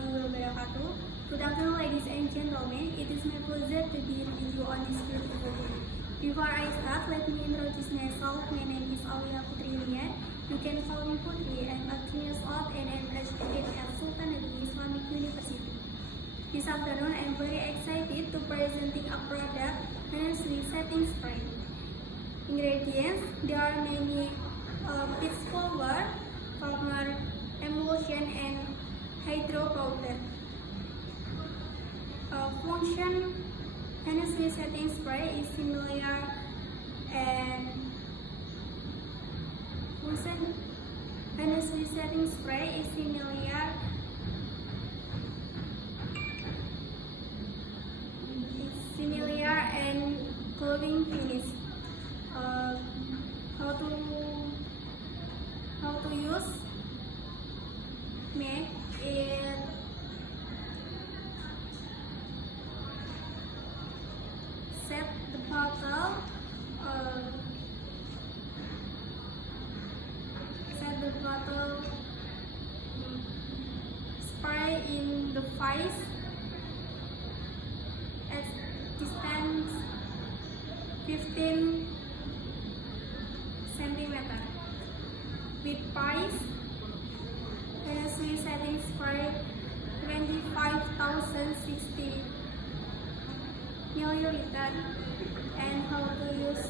warahmatullahi wabarakatuh. Good afternoon, ladies and gentlemen. It is my pleasure to be with you on this beautiful day. Before I start, let me introduce myself. My name is Aulia Putri Lian. You can call me Putri. I'm 18 years old and I'm educated at Sultan Hasanuddin Islamic University. This afternoon, I'm very excited to presenting a product nursery setting spray. Ingredients: there are many peach flower, farmer emulsion, and hydro powder. Function: nursery setting spray is similar and function nursery setting spray is similar and glowing finish. How to use? Make it set the bottle. Spray in the face at distance 15 centimeter. With price, nursery setting spray 25,060 milliliter. And how to use?